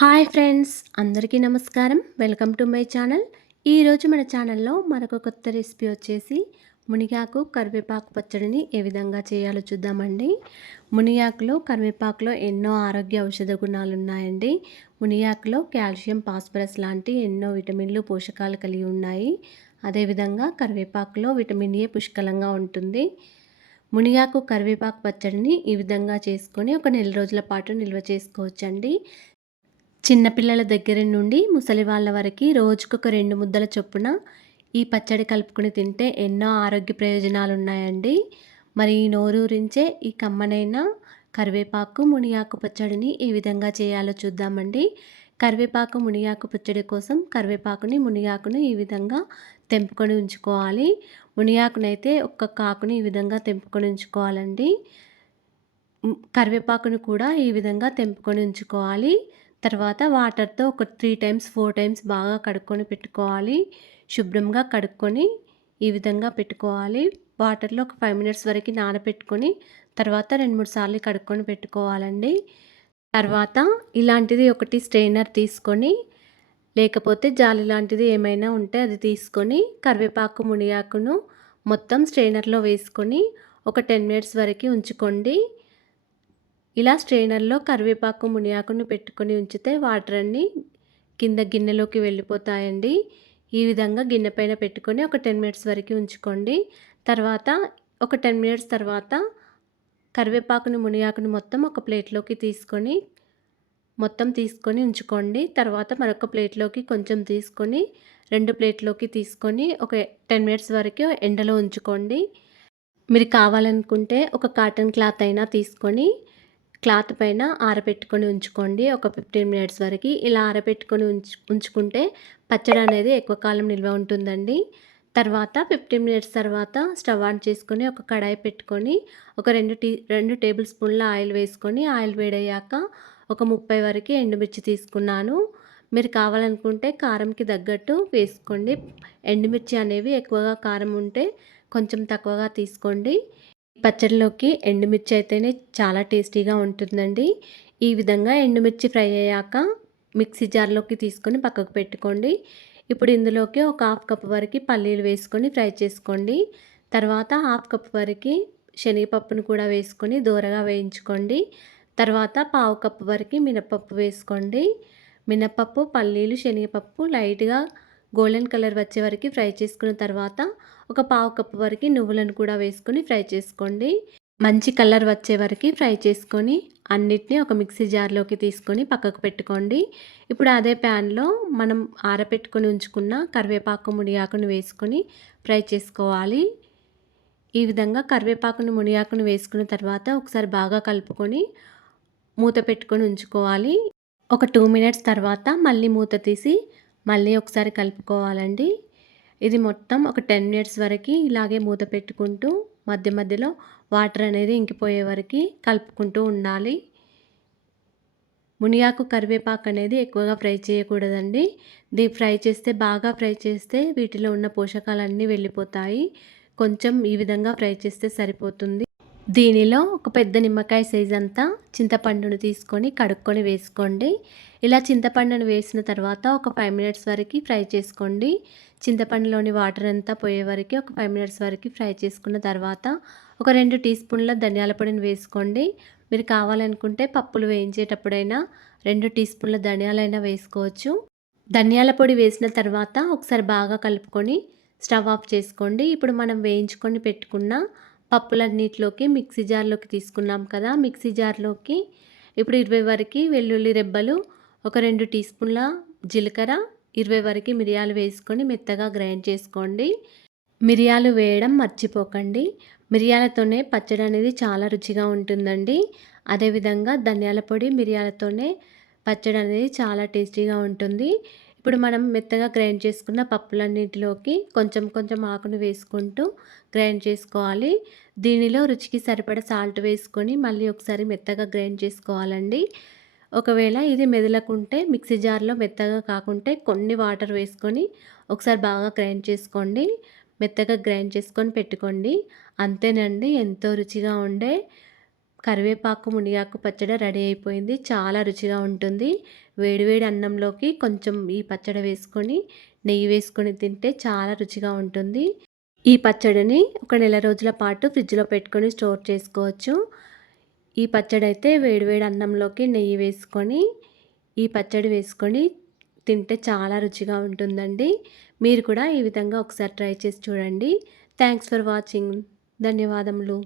Hi friends అందరికీ నమస్కారం. Welcome to my channel. ఈరోజు మన ఛానల్లో మరొక కొత్త రెసిపీ వచ్చేసి మునిగాకు కరివేపాకు పచ్చడిని ఏ విధంగా చేయాలో చూద్దామండి. మునిగాకులో కరివేపాకులో ఎన్నో ఆరోగ్య ఔషధ గుణాలు ఉన్నాయండి. మునిగాకులో కాల్షియం పాస్పరస్ లాంటి ఎన్నో విటమిన్లు పోషకాలు కలిగి ఉన్నాయి. అదేవిధంగా కరివేపాకులో విటమిన్ ఏ పుష్కలంగా ఉంటుంది. మునిగాకు కరివేపాకు పచ్చడిని ఈ విధంగా చేసుకొని ఒక నెల రోజుల పాటు నిల్వ చేసుకోవచ్చండి. చిన్నపిల్లల దగ్గర నుండి ముసలి వాళ్ళ వరకు రోజుకొక రెండు ముద్దల చొప్పున ఈ పచ్చడి కలుపుకొని తింటే ఎన్నో ఆరోగ్య ప్రయోజనాలు ఉన్నాయండి. మరి ఈ నోరూరించే ఈ కమ్మనైన కరివేపాకు మునియాకు పచ్చడిని ఏ విధంగా చేయాలో చూద్దామండి. కరివేపాకు మునియాకు పచ్చడి కోసం కరివేపాకుని మునియాకును ఈ విధంగా తెంపుకొని ఉంచుకోవాలి. మునియాకునైతే ఒక్క కాకుని ఈ విధంగా తెంపుకొని ఉంచుకోవాలండి. కరివేపాకును కూడా ఈ విధంగా తెంపుకొని ఉంచుకోవాలి. తర్వాత వాటర్తో ఒక త్రీ టైమ్స్ ఫోర్ టైమ్స్ బాగా కడుక్కొని పెట్టుకోవాలి. శుభ్రంగా కడుక్కొని ఈ విధంగా పెట్టుకోవాలి. వాటర్లో ఒక ఫైవ్ మినిట్స్ వరకు నానబెట్టుకొని తర్వాత రెండు మూడు సార్లు కడుక్కొని పెట్టుకోవాలండి. తర్వాత ఇలాంటిది ఒకటి స్ట్రెయినర్ తీసుకొని లేకపోతే జాలి లాంటిది ఏమైనా ఉంటే అది తీసుకొని కరివేపాకు మునియాకును మొత్తం స్ట్రెయినర్లో వేసుకొని ఒక టెన్ మినిట్స్ వరకు ఉంచుకోండి. ఇలా స్ట్రెయినర్లో కరివేపాకు మునియాకును పెట్టుకొని ఉంచితే వాటర్ అన్నీ కింద గిన్నెలోకి వెళ్ళిపోతాయండి. ఈ విధంగా గిన్నె పైన పెట్టుకొని ఒక టెన్ మినిట్స్ వరకు ఉంచుకోండి. తర్వాత ఒక టెన్ మినిట్స్ తర్వాత కరివేపాకుని మునియాకుని మొత్తం ఒక ప్లేట్లోకి తీసుకొని మొత్తం తీసుకొని ఉంచుకోండి. తర్వాత మరొక ప్లేట్లోకి కొంచెం తీసుకొని రెండు ప్లేట్లోకి తీసుకొని ఒక టెన్ మినిట్స్ వరకు ఎండలో ఉంచుకోండి. మీరు కావాలనుకుంటే ఒక కాటన్ క్లాత్ అయినా తీసుకొని క్లాత్ పైన ఆరబెట్టుకొని ఉంచుకోండి. ఒక ఫిఫ్టీన్ మినిట్స్ వరకు ఇలా ఆరబెట్టుకొని ఉంచు ఉంచుకుంటే పచ్చడి అనేది ఎక్కువ కాలం నిల్వ ఉంటుందండి. తర్వాత ఫిఫ్టీన్ మినిట్స్ తర్వాత స్టవ్ ఆన్ చేసుకొని ఒక కడాయి పెట్టుకొని ఒక రెండు టీ రెండు టేబుల్ స్పూన్ల ఆయిల్ వేసుకొని ఆయిల్ వేడయ్యాక ఒక ముప్పై వరకు ఎండుమిర్చి తీసుకున్నాను. మీరు కావాలనుకుంటే కారంకి తగ్గట్టు వేసుకోండి. ఎండుమిర్చి అనేవి ఎక్కువగా కారం ఉంటే కొంచెం తక్కువగా తీసుకోండి. పచ్చడిలోకి ఎండుమిర్చి అయితేనే చాలా టేస్టీగా ఉంటుందండి. ఈ విధంగా ఎండుమిర్చి ఫ్రై అయ్యాక మిక్సీ జార్లోకి తీసుకొని పక్కకు పెట్టుకోండి. ఇప్పుడు ఇందులోకి ఒక హాఫ్ కప్ వరకు పల్లీలు వేసుకొని ఫ్రై చేసుకోండి. తర్వాత హాఫ్ కప్ వరకు శనగపప్పును కూడా వేసుకొని దూరగా వేయించుకోండి. తర్వాత పావు కప్పు వరకు మినపప్పు వేసుకోండి. మినపప్పు పల్లీలు శనగపప్పు లైట్గా గోల్డెన్ కలర్ వచ్చే వరకు ఫ్రై చేసుకున్న తర్వాత ఒక పావు కప్పు వరకు నువ్వులను కూడా వేసుకొని ఫ్రై చేసుకోండి. మంచి కలర్ వచ్చే వరకు ఫ్రై చేసుకొని అన్నిటినీ ఒక మిక్సీ జార్లోకి తీసుకొని పక్కకు పెట్టుకోండి. ఇప్పుడు అదే ప్యాన్లో మనం ఆరపెట్టుకొని ఉంచుకున్న కరివేపాకు ముడియాకును వేసుకొని ఫ్రై చేసుకోవాలి. ఈ విధంగా కరివేపాకును మునియాకును వేసుకున్న తర్వాత ఒకసారి బాగా కలుపుకొని మూత పెట్టుకొని ఉంచుకోవాలి. ఒక టూ మినిట్స్ తర్వాత మళ్ళీ మూత తీసి మళ్ళీ ఒకసారి కలుపుకోవాలండి. ఇది మొత్తం ఒక టెన్ మినిట్స్ వరకు ఇలాగే మూత పెట్టుకుంటూ మధ్య మధ్యలో వాటర్ అనేది ఇంకిపోయే వరకు కలుపుకుంటూ ఉండాలి. మునియాకు కరివేపాకు అనేది ఎక్కువగా ఫ్రై చేయకూడదండి. దీ ఫ్రై చేస్తే బాగా ఫ్రై చేస్తే వీటిలో ఉన్న పోషకాలన్నీ వెళ్ళిపోతాయి. కొంచెం ఈ విధంగా ఫ్రై చేస్తే సరిపోతుంది. దీనిలో ఒక పెద్ద నిమ్మకాయ సైజ్ అంతా చింతపండును తీసుకొని కడుక్కొని వేసుకోండి. ఇలా చింతపండును వేసిన తర్వాత ఒక ఫైవ్ మినిట్స్ వరకు ఫ్రై చేసుకోండి. చింతపండులోని వాటర్ అంతా పోయే వరకు ఒక ఫైవ్ మినిట్స్ వరకు ఫ్రై చేసుకున్న తర్వాత ఒక రెండు టీ స్పూన్ల ధనియాల పొడిని వేసుకోండి. మీరు కావాలనుకుంటే పప్పులు వేయించేటప్పుడైనా రెండు టీ స్పూన్ల ధనియాలైనా వేసుకోవచ్చు. ధనియాల పొడి వేసిన తర్వాత ఒకసారి బాగా కలుపుకొని స్టవ్ ఆఫ్ చేసుకోండి. ఇప్పుడు మనం వేయించుకొని పెట్టుకున్న పప్పులన్నిటిలోకి మిక్సీ జార్లోకి తీసుకున్నాం కదా. మిక్సీ జార్లోకి ఇప్పుడు ఇరవై వరకు వెల్లుల్లి రెబ్బలు ఒక రెండు టీ స్పూన్ల జీలకర్ర ఇరవై వరకు మిరియాలు వేసుకొని మెత్తగా గ్రైండ్ చేసుకోండి. మిరియాలు వేయడం మర్చిపోకండి. మిరియాలతోనే పచ్చడి అనేది చాలా రుచిగా ఉంటుందండి. అదేవిధంగా ధనియాల పొడి మిరియాలతోనే పచ్చడి అనేది చాలా టేస్టీగా ఉంటుంది. ఇప్పుడు మనం మెత్తగా గ్రైండ్ చేసుకున్న పప్పులన్నింటిలోకి కొంచెం కొంచెం ఆకును వేసుకుంటూ గ్రైండ్ చేసుకోవాలి. దీనిలో రుచికి సరిపడ సాల్ట్ వేసుకొని మళ్ళీ ఒకసారి మెత్తగా గ్రైండ్ చేసుకోవాలండి. ఒకవేళ ఇది మెదలకుంటే మిక్సీ జార్లో మెత్తగా కాకుంటే కొన్ని వాటర్ వేసుకొని ఒకసారి బాగా గ్రైండ్ చేసుకోండి. మెత్తగా గ్రైండ్ చేసుకొని పెట్టుకోండి. అంతేనండి ఎంతో రుచిగా ఉండే కరివేపాకు మునిగాకు పచ్చడి రెడీ అయిపోయింది. చాలా రుచిగా ఉంటుంది. వేడివేడి అన్నంలోకి కొంచెం ఈ పచ్చడి వేసుకొని నెయ్యి వేసుకొని తింటే చాలా రుచిగా ఉంటుంది. ఈ పచ్చడిని ఒక నెల రోజుల పాటు ఫ్రిడ్జ్లో పెట్టుకొని స్టోర్ చేసుకోవచ్చు. ఈ పచ్చడి అయితే వేడివేడి అన్నంలోకి నెయ్యి వేసుకొని ఈ పచ్చడి వేసుకొని తింటే చాలా రుచిగా ఉంటుందండి. మీరు కూడా ఈ విధంగా ఒకసారి ట్రై చేసి చూడండి. Thanks for watching. ధన్యవాదములు.